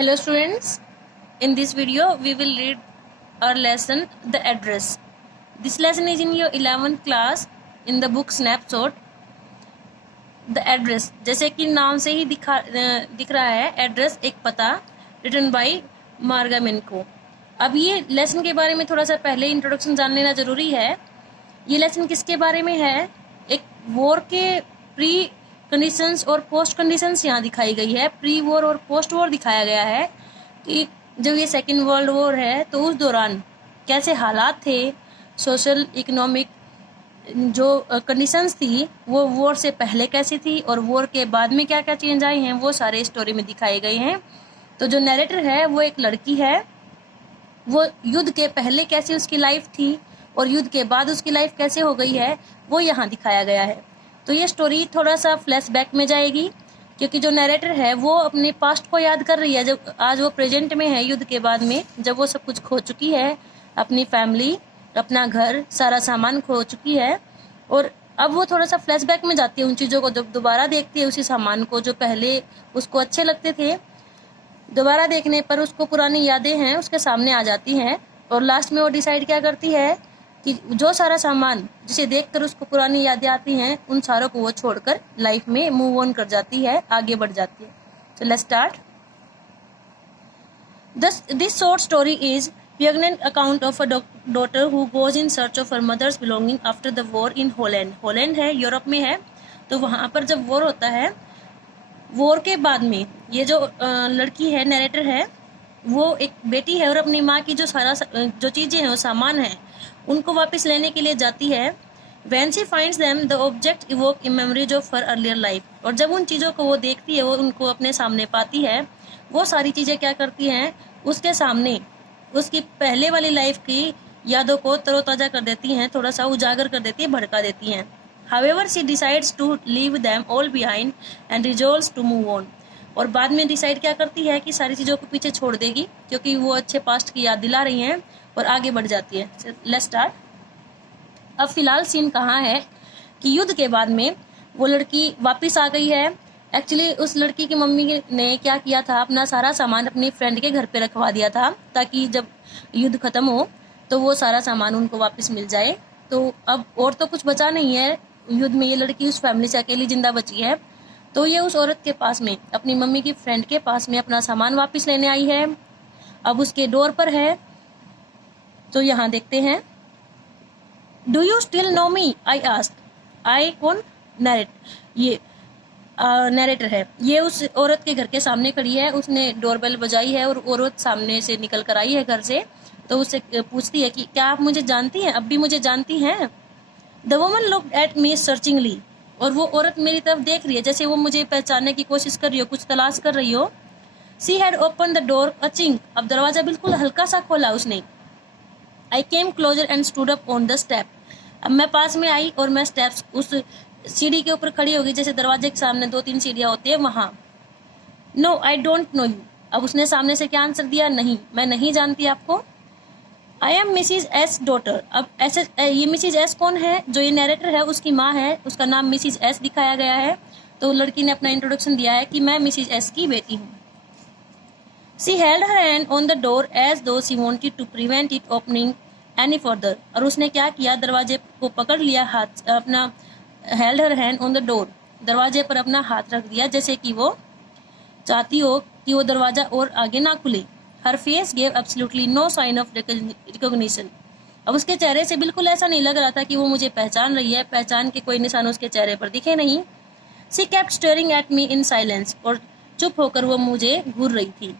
Hello students, in this video we will read our lesson The Address. This lesson is in your 11th class in the book Snapshot. The Address, जैसे कि नाम से ही दिख रहा है, address एक पता, रिटन बाय मार्गा मिनको. अब ये लेसन के बारे में थोड़ा सा पहले इंट्रोडक्शन जान लेना जरूरी है. ये लेसन किसके बारे में है? एक वॉर के प्री कंडीशंस और पोस्ट कंडीशंस यहाँ दिखाई गई है. प्री वॉर और पोस्ट वॉर दिखाया गया है कि जब ये सेकेंड वर्ल्ड वॉर है तो उस दौरान कैसे हालात थे, सोशल इकोनॉमिक जो कंडीशंस थी वो वॉर से पहले कैसी थी और वॉर के बाद में क्या क्या चेंज आए हैं, वो सारे स्टोरी में दिखाए गए हैं. तो जो नरेटर है वो एक लड़की है. वो युद्ध के पहले कैसी उसकी लाइफ थी और युद्ध के बाद उसकी लाइफ कैसे हो गई है वो यहाँ दिखाया गया है. तो ये स्टोरी थोड़ा सा फ्लैशबैक में जाएगी क्योंकि जो नरेटर है वो अपने पास्ट को याद कर रही है. जब आज वो प्रेजेंट में है, युद्ध के बाद में जब वो सब कुछ खो चुकी है, अपनी फैमिली, अपना घर, सारा सामान खो चुकी है, और अब वो थोड़ा सा फ्लैशबैक में जाती है उन चीज़ों को. जब दोबारा देखती है उसी सामान को जो पहले उसको अच्छे लगते थे, दोबारा देखने पर उसको पुरानी यादें हैं उसके सामने आ जाती हैं. और लास्ट में वो डिसाइड क्या करती है कि जो सारा सामान जिसे देखकर उसको पुरानी यादें आती हैं उन सारों को वो छोड़कर लाइफ में मूव ऑन कर जाती है, आगे बढ़ जाती है. So let's start. This short story is poignant account of a daughter who goes in search of her mother's belonging after the war in Holland. Holland है, यूरोप में है. तो वहाँ पर जब वॉर होता है, वॉर के बाद में ये जो लड़की है, नरेटर है, वो एक बेटी है और अपनी माँ की जो चीज़ें हैं, वो सामान है, उनको वापस लेने के लिए जाती है. When she finds them, the object evoke memories of her earlier life. और जब उन चीज़ों को वो देखती है, वो उनको अपने सामने पाती है, वो सारी चीज़ें क्या करती हैं, उसके सामने उसकी पहले वाली लाइफ की यादों को तरोताज़ा कर देती हैं, थोड़ा सा उजागर कर देती है, भड़का देती हैं. However, she decides to leave them all behind and resolves to move on. और बाद में डिसाइड क्या करती है कि सारी चीज़ों को पीछे छोड़ देगी क्योंकि वो अच्छे पास्ट की याद दिला रही हैं, और आगे बढ़ जाती है. Let's start. अब फिलहाल सीन कहाँ है कि युद्ध के बाद में वो लड़की वापस आ गई है. एक्चुअली उस लड़की की मम्मी ने क्या किया था, अपना सारा सामान अपनी फ्रेंड के घर पे रखवा दिया था ताकि जब युद्ध खत्म हो तो वो सारा सामान उनको वापस मिल जाए. तो अब और तो कुछ बचा नहीं है युद्ध में. ये लड़की उस फैमिली से अकेली जिंदा बची है. तो ये उस औरत के पास में, अपनी मम्मी की फ्रेंड के पास में अपना सामान वापस लेने आई है. अब उसके डोर पर है. तो यहाँ देखते हैं. Do you still know me, I ask. I कौन? नरेट. ये नरेटर है. ये उस औरत के घर के सामने खड़ी है. उसने डोरबेल बजाई है और औरत सामने से निकल कर आई है घर से. तो उससे पूछती है कि क्या आप मुझे जानती हैं, अब भी मुझे जानती हैं? The woman looked at me searchingly. और वो औरत मेरी तरफ देख रही है जैसे वो मुझे पहचानने की कोशिश कर रही हो, कुछ तलाश कर रही हो. She had open the door a chink. अब दरवाजा बिल्कुल हल्का सा खोला उसने. I came closer and stood up on the step. अब मैं पास में आई और मैं स्टेप्स उस सीढ़ी के ऊपर खड़ी होगी, जैसे दरवाजे के सामने 2-3 सीढ़ियाँ होती है वहाँ. No I don't know you. अब उसने सामने से क्या आंसर दिया? नहीं, मैं नहीं जानती आपको. I am Mrs S daughter. अब ऐसे ये मिसिज एस कौन है? जो ये नरेटर है उसकी माँ है, उसका नाम मिसिज एस दिखाया गया है. तो लड़की ने अपना इंट्रोडक्शन दिया है कि मैं मिसिज एस की बेटी हूँ. She held her hand on the door as though she wanted to prevent it opening any further. और उसने क्या किया, दरवाजे को पकड़ लिया, हाथ अपना held her hand on the door, दरवाजे पर अपना हाथ रख दिया जैसे कि वो चाहती हो कि वो दरवाजा और आगे ना खुले. Her face gave absolutely no sign of recognition. अब उसके चेहरे से बिल्कुल ऐसा नहीं लग रहा था कि वो मुझे पहचान रही है. पहचान के कोई निशान उसके चेहरे पर दिखे नहीं. She kept staring at me in silence. और चुप होकर वो मुझे घूर रही थी.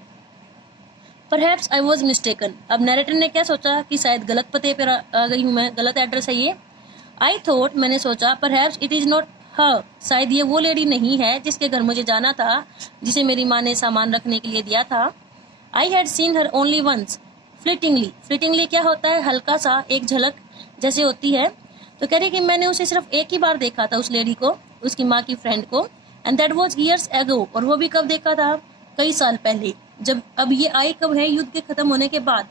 Perhaps I was mistaken. अब नरेटर ने क्या सोचा कि शायद गलत पते पर आ गई हूँ मैं, गलत एड्रेस है ये. आई थॉट, मैंने सोचा, perhaps it is not her. शायद ये वो लेडी नहीं है जिसके घर मुझे जाना था, जिसे मेरी माँ ने सामान रखने के लिए दिया था. I had seen her only once flittingly. Flittingly क्या होता है? हल्का सा, एक झलक जैसे होती है. तो कह रही कि मैंने उसे सिर्फ एक ही बार देखा था, उस लेडी को, उसकी माँ की फ्रेंड को. And that was years ago. और वो भी कब देखा था? कई साल पहले. जब अब ये आई कब है? युद्ध के खत्म होने के बाद.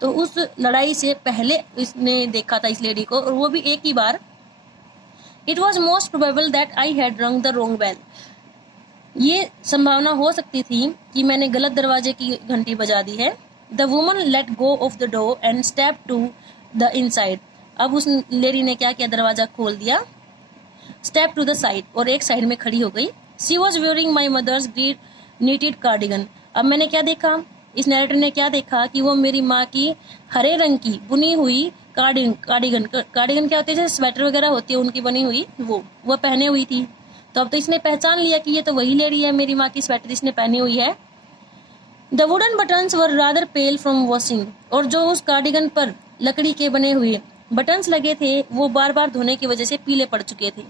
तो उस लड़ाई से पहले इसने देखा था इस लेडी को, और वो भी एक ही बार. It was most probable that I had rung the wrong bell. ये संभावना हो सकती थी कि मैंने गलत दरवाजे की घंटी बजा दी है। The woman let go of the door and step to the inside. अब उस लेडी ने क्या किया, दरवाजा खोल दिया, स्टेप टू द साइड, और एक साइड में खड़ी हो गई। She was wearing my mother's green knitted cardigan. अब मैंने क्या देखा, इस नैरेटर ने क्या देखा कि वो मेरी माँ की हरे रंग की बुनी हुई कार्डिगन क्या होती है, जैसे स्वेटर वगैरह होती है उनकी बनी हुई, वो पहने हुई थी। तो अब तो इसने पहचान लिया कि ये तो वही लेडी है, मेरी माँ की स्वेटर इसने पहनी हुई है। The wooden buttons were rather pale from washing. और जो उस कार्डिगन पर लकड़ी के बने हुए बटन्स लगे थे वो बार बार धोने की वजह से पीले पड़ चुके थे।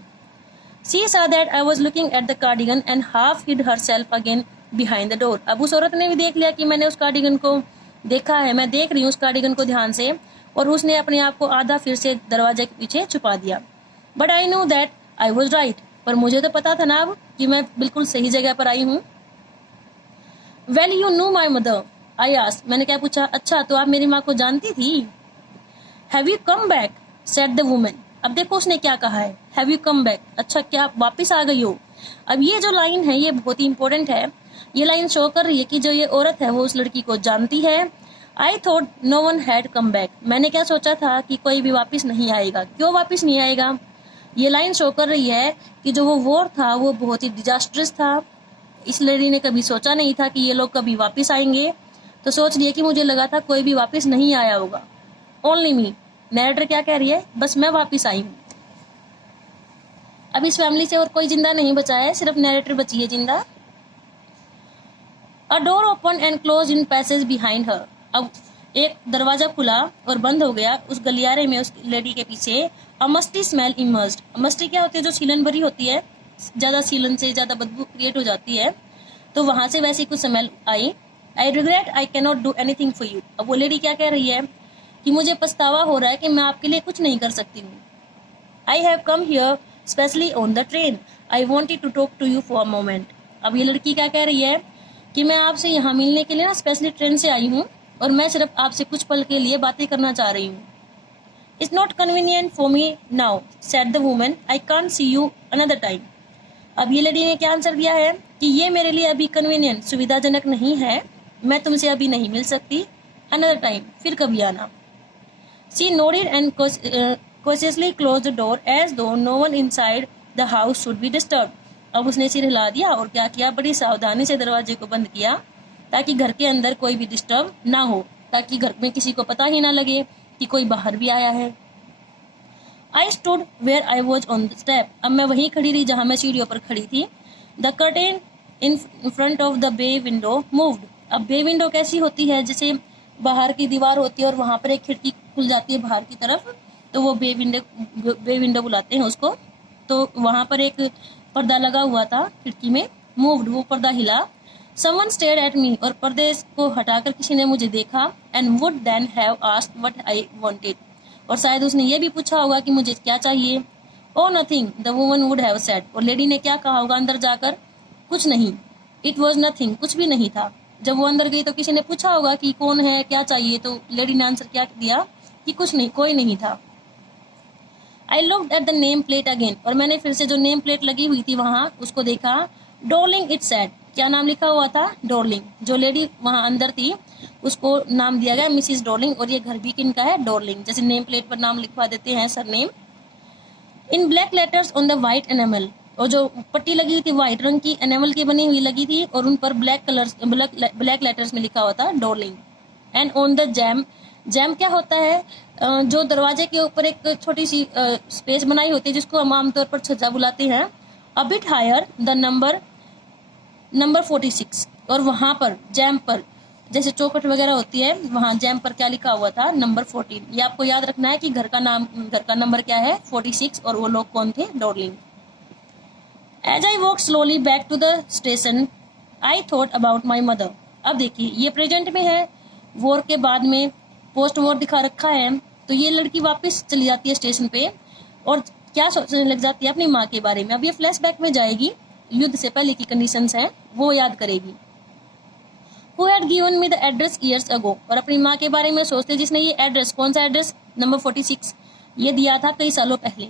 She saw that I was looking at the cardigan and half hid herself again behind the door. अब उस औरत ने भी देख लिया कि मैंने उस कार्डिगन को देखा है, मैं देख रही हूँ उस कार्डिगन को ध्यान से, और उसने अपने आप को आधा फिर से दरवाजे के पीछे छुपा दिया। But I knew that I was right. पर मुझे तो पता था ना अब कि मैं बिल्कुल सही जगह पर आई हूँ। Well, you knew my mother, I asked. मैंने क्या पूछा, अच्छा तो आप मेरी माँ को जानती थी। Have you come back? said the woman. अब देखो उसने क्या कहा है, Have you come back? अच्छा क्या आप वापिस आ गई हो। अब ये जो लाइन है ये बहुत ही इंपॉर्टेंट है। ये लाइन शो कर रही है कि जो ये औरत है वो उस लड़की को जानती है। I thought no one had come back. मैंने क्या सोचा था कि कोई भी वापिस नहीं आएगा। क्यों वापिस नहीं आएगा? ये लाइन शो कर रही है कि जो वो वॉर था वो बहुत ही डिजास्टरस था। इस लेडी ने कभी सोचा नहीं था कि ये लोग कभी वापिस आएंगे, तो सोच लिया कि मुझे लगा था कोई भी वापिस नहीं आया होगा। Only me. नैरेटर क्या कह रही है, बस मैं वापिस आई हूँ। अब इस फैमिली से और कोई जिंदा नहीं बचा है, सिर्फ नैरेटर बची है जिंदा। अ door open and close in passage behind her. अब एक दरवाजा खुला और बंद हो गया उस गलियारे में उस लेडी के पीछे। अ मस्टी स्मेल इमर्ज्ड। मस्टी क्या होती है, जो सीलन भरी होती है, ज्यादा सीलन से ज्यादा बदबू क्रिएट हो जाती है, तो वहां से वैसी कुछ smell I. I regret I can not do anything for you. अब वो लेडी क्या कह रही है कि मुझे पछतावा हो रहा है कि मैं आपके लिए कुछ नहीं कर सकती हूँ। I have come here specially on the train. I wanted to talk to you for a moment. अब ये लड़की क्या कह रही है कि मैं आपसे यहाँ मिलने के लिए ना स्पेशली ट्रेन से आई हूँ, और मैं सिर्फ आपसे कुछ पल के लिए बातें करना चाह रही हूँ। It's not convenient for me now, said the woman. I can't see you another time. अब ये लेडी ने क्या आंसर दिया है कि ये मेरे लिए अभी कन्वीनियंट, सुविधाजनक नहीं है, मैं तुमसे अभी नहीं मिल सकती। अनदर टाइम, फिर कभी आना। She nodded and cautiously closed the door as though no one inside the house should be disturbed. अब उसने सिर हिला दिया और क्या किया, बड़ी सावधानी से दरवाजे को बंद किया ताकि घर के अंदर कोई भी डिस्टर्ब ना हो, ताकि घर में किसी को पता ही ना लगे कि कोई बाहर भी आया है। I stood where I was on the step. अब मैं वहीं खड़ी रही जहां मैं सीढ़ियों पर खड़ी थी। The curtain in front of the bay window moved. अब बे विंडो कैसी होती है, जैसे बाहर की दीवार होती है और वहां पर एक खिड़की खुल जाती है बाहर की तरफ, तो वो बे विंडो बुलाते हैं उसको। तो वहां पर एक पर्दा लगा हुआ था खिड़की में, मूव्ड, वो पर्दा हिला। समवन स्टेयर्ड एट मी, और पर्दे को हटाकर किसी ने मुझे देखा। And would then have asked what I wanted, और शायद उसने ये भी पूछा होगा कि मुझे क्या चाहिए। ओ nothing, the woman would have said, और लेडी ने क्या कहा होगा अंदर जाकर, कुछ नहीं। इट वॉज नथिंग, कुछ भी नहीं था। जब वो अंदर गई तो किसी ने पूछा होगा कि कौन है, क्या चाहिए, तो लेडी ने आंसर क्या दिया कि कुछ नहीं, कोई नहीं था। I looked at the name plate again, और मैंने फिर से जो नेम प्लेट लगी हुई थी वहां उसको देखा। डॉर्लिंग इट सेड, क्या नाम लिखा हुआ था, डॉर्लिंग। जो लेडी वहां अंदर थी उसको नाम दिया गया मिसिस डॉर्लिंग, और ये घर भी किनका है, डॉर्लिंग, जैसे नेम प्लेट पर नाम लिखवा देते हैं surname. In black letters on the white enamel, और जो पट्टी लगी हुई थी व्हाइट रंग की एनेमल की बनी हुई लगी थी, और उन पर ब्लैक लेटर्स में लिखा हुआ था Darling. And on the jam, jam क्या होता है, जो दरवाजे के ऊपर एक छोटी सी स्पेस बनाई होती है जिसको हम आमतौर पर छज्जा बुलाते हैं। A bit higher the number 46, और वहां पर जैम पर जैसे चौखट वगैरह होती है वहां जैम पर क्या लिखा हुआ था, नंबर 14। ये आपको याद रखना है कि घर का नंबर क्या है, 46, और वो लोग कौन थे, Darling. As I walk slowly back to the station I thought about my mother. अब देखिए ये प्रेजेंट में है, वॉर के बाद में पोस्ट वॉर दिखा रखा है, तो ये लड़की वापस चली जाती है स्टेशन पे और क्या सोचने लग जाती है अपनी माँ के बारे में। अब ये फ्लैशबैक में जाएगी, युद्ध से पहले की कंडीशंस हैं वो याद करेगी। Who had given me the address years ago, और अपनी माँ के बारे में सोचते जिसने ये एड्रेस, कौन सा एड्रेस, नंबर 46, ये दिया था कई सालों पहले।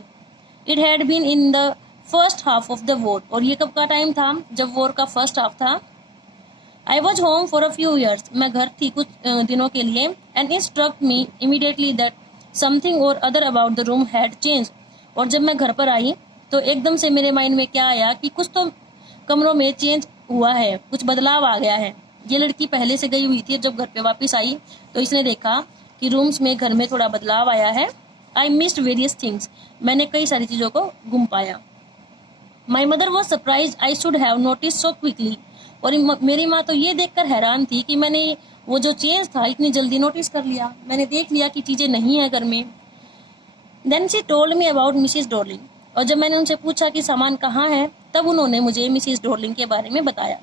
It had been in the first half of the war, और ये कब का टाइम था? जब वॉर का फर्स्ट हाफ था। I was home for a few years, मैं घर थी कुछ दिनों के लिए। And it struck me immediately that something or other about the room had change, और जब मैं घर पर आई तो एकदम से मेरे माइंड में क्या आया कि कुछ तो कमरों में चेंज हुआ है, कुछ बदलाव आ गया है। ये लड़की पहले से गई हुई थी, जब घर पे वापस आई तो इसने देखा कि रूम्स में, घर में थोड़ा बदलाव आया है। आई मिस्ड वेरियस थिंग्स, मैंने कई सारी चीज़ों को गुम पाया। My mother was surprise I should have notice so quickly, और मेरी माँ तो ये देखकर हैरान थी कि मैंने वो जो चेंज था इतनी जल्दी नोटिस कर लिया, मैंने देख लिया कि चीज़ें नहीं है घर में। Then she told me about Mrs Darling, और जब मैंने उनसे पूछा कि सामान कहाँ है, तब उन्होंने मुझे मिसिज डॉर्लिंग के बारे में बताया।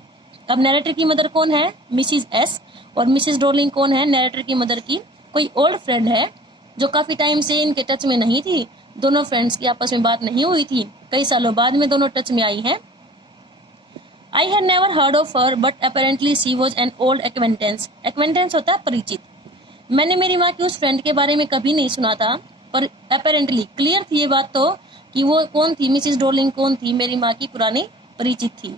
अब नैरेटर की मदर कौन है? मिसिज एस, और मिसिज डॉर्लिंग कौन है? नैरेटर की मदर की कोई ओल्ड फ्रेंड है जो काफ़ी टाइम से इनके टच में नहीं थी। दोनों फ्रेंड्स की आपस में बात नहीं हुई थी, कई सालों बाद में दोनों टच में आई हैं। I had never heard of her, but apparently she was an old acquaintance. Acquaintance होता है परिचित। मैंने मेरी माँ की उस फ्रेंड के बारे में कभी नहीं सुना था, पर apparently क्लियर थी ये बात तो कि वो कौन थी, मिसिज डॉर्लिंग कौन थी, मेरी माँ की पुरानी परिचित थी।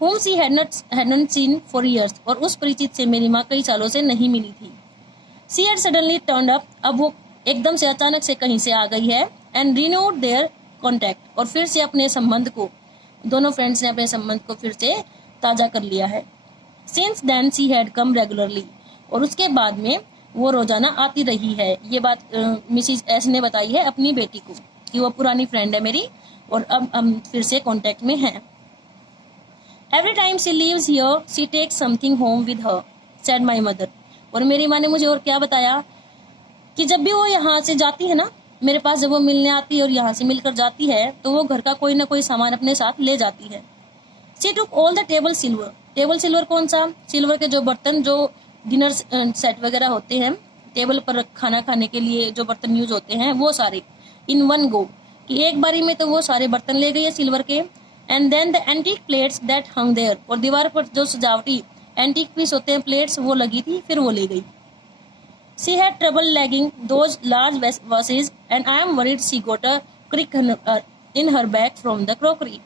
Whom she had not seen for years, और उस परिचित से मेरी माँ कई सालों से नहीं मिली थी। She had suddenly turned up, अब वो एकदम से अचानक से कहीं से आ गई है। And renewed their contact, और फिर से अपने संबंध को, दोनों फ्रेंड्स ने अपने संबंध को फिर से ताज़ा कर लिया है। Since then she had come regularly, और उसके बाद में वो रोजाना आती रही है। ये बात मिसिज एस ने बताई है अपनी बेटी को कि वो पुरानी फ्रेंड है मेरी, और अब हम फिर से कांटेक्ट में हैं। Every time she leaves here, she takes something home with her, said my mother. और मेरी माँ ने मुझे और क्या बताया कि जब भी वो यहाँ से जाती है ना, मेरे पास जब वो मिलने आती है और यहाँ से मिलकर जाती है, तो वो घर का कोई ना कोई सामान अपने साथ ले जाती है। She took all the table silver. Table silver कौन सा? सिल्वर के जो बर्तन, जो डिनर सेट वगैरह होते हैं, टेबल पर खाना खाने के लिए जो बर्तन यूज होते हैं, वो सारे इन वन गो, कि एक बारी में तो वो सारे बर्तन ले गई है सिल्वर के। And then the antique plates that hung there, और दीवार पर जो सजावटी एंटीक पीस होते हैं, प्लेट्स, वो लगी थी, फिर वो ले गई। She had trouble legging those large vases, and I am worried she got a crick in her bag from the crockery.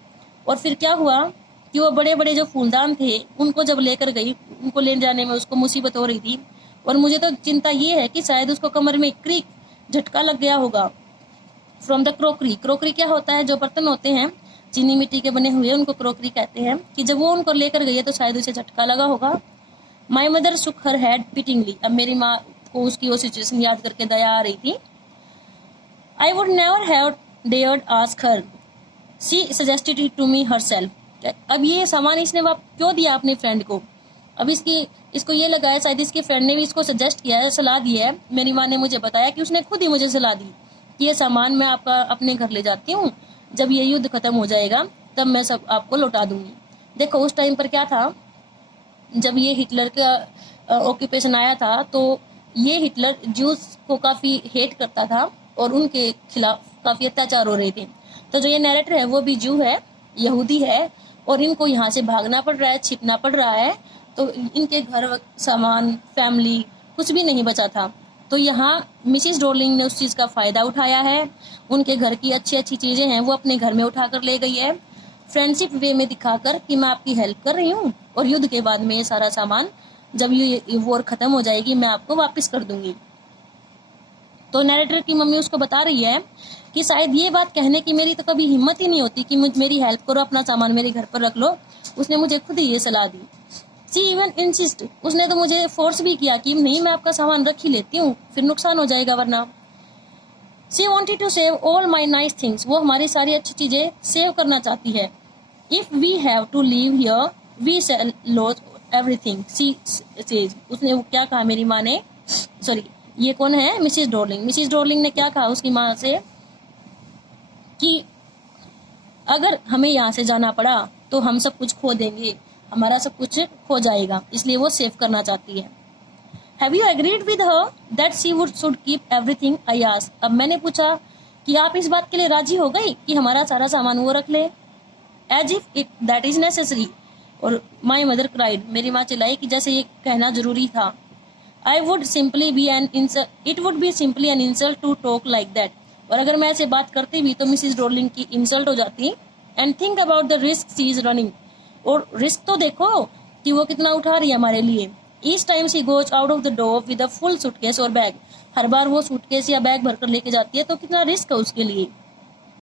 और फिर क्या हुआ कि वो बड़े बड़े जो फूलदान थे, उनको जब लेकर गई, उनको ले जाने में उसको मुसीबत हो रही थी, और मुझे तो चिंता ये है कि शायद उसको कमर में क्रिक, झटका लग गया होगा। फ्रॉम द क्रोकरी, क्रोकरी क्या होता है? जो बर्तन होते हैं चीनी मिट्टी के बने हुए, उनको क्रोकरी कहते हैं, कि जब वो उनको लेकर गई है तो शायद उसे झटका लगा होगा। My mother Shuk her head पिटिंगली, अब मेरी माँ को उसकी वो सिचुएशन याद करके दया आ रही थी। I would never have dared ask her, she suggested it to me herself. अब ये सामान इसने क्यों दिया अपनी फ्रेंड को? अब इसको ये लगा है शायद इसके फ्रेंड ने भी इसको सजेस्ट किया है, सलाह दी है। मेरी माँ ने मुझे बताया कि उसने खुद ही मुझे सलाह दी कि ये सामान मैं आपका अपने घर ले जाती हूँ, जब ये युद्ध खत्म हो जाएगा तब मैं सब आपको लौटा दूंगी। देखो उस टाइम पर क्या था, जब ये हिटलर का ऑक्यूपेशन आया था, तो ये हिटलर ज्यूज को काफ़ी हेट करता था और उनके खिलाफ काफ़ी अत्याचार हो रहे थे। तो जो ये नैरेटर है वो भी ज्यू है, यहूदी है, और इनको यहाँ से भागना पड़ रहा है, छिपना पड़ रहा है, तो इनके घर सामान, फैमिली, कुछ भी नहीं बचा था। तो यहाँ मिसिज डॉर्लिंग ने उस चीज़ का फ़ायदा उठाया है, उनके घर की अच्छी अच्छी चीज़ें हैं वो अपने घर में उठा कर ले गई है, फ्रेंडशिप वे में दिखाकर कि मैं आपकी हेल्प कर रही हूँ, और युद्ध के बाद में ये सारा सामान, जब ये वॉर खत्म हो जाएगी, मैं आपको वापस कर दूंगी। तो नैरेटर की मम्मी उसको बता रही है कि शायद ये बात कहने की मेरी तो कभी हिम्मत ही नहीं होती कि मेरी हेल्प करो, अपना सामान मेरे घर पर रख लो, उसने मुझे खुद ही ये सलाह दी। शी इवन इंसिस्ट, उसने तो मुझे फोर्स भी किया कि नहीं, मैं आपका सामान रख ही लेती हूँ, फिर नुकसान हो जाएगा वरना। She wanted to save all my nice things, वो हमारी सारी अच्छी चीज़ें सेव करना चाहती है। If we have to leave here we shall lose everything, she says, उसने वो क्या कहा मेरी माँ ने, सॉरी ये कौन है, मिसिज डॉर्लिंग। मिसिज डॉर्लिंग ने क्या कहा उसकी माँ से कि अगर हमें यहाँ से जाना पड़ा तो हम सब कुछ खो देंगे, हमारा सब कुछ खो जाएगा, इसलिए वो सेव करना चाहती है। Have you agreed with her that she would should keep everything? I asked, अब मैंने पूछा कि आप इस बात के लिए राजी हो गई कि हमारा सारा सामान वो रख ले? As if it that is necessary, और माई मदर क्राइड, मेरी माँ चिल्लाई कि जैसे ये कहना जरूरी था। I would simply be an insult, it would be simply an insult to talk like that, और अगर मैं ऐसे बात करती भी तो मिसिस डॉर्लिंग की इंसल्ट हो जाती। And think about the risk she is running, और रिस्क तो देखो कि वो कितना उठा रही है हमारे लिए। Each time she goes out of the door with a full suitcase और बैग, हर बार वो सूटकेस या बैग भरकर लेके जाती है, तो कितना रिस्क है उसके लिए।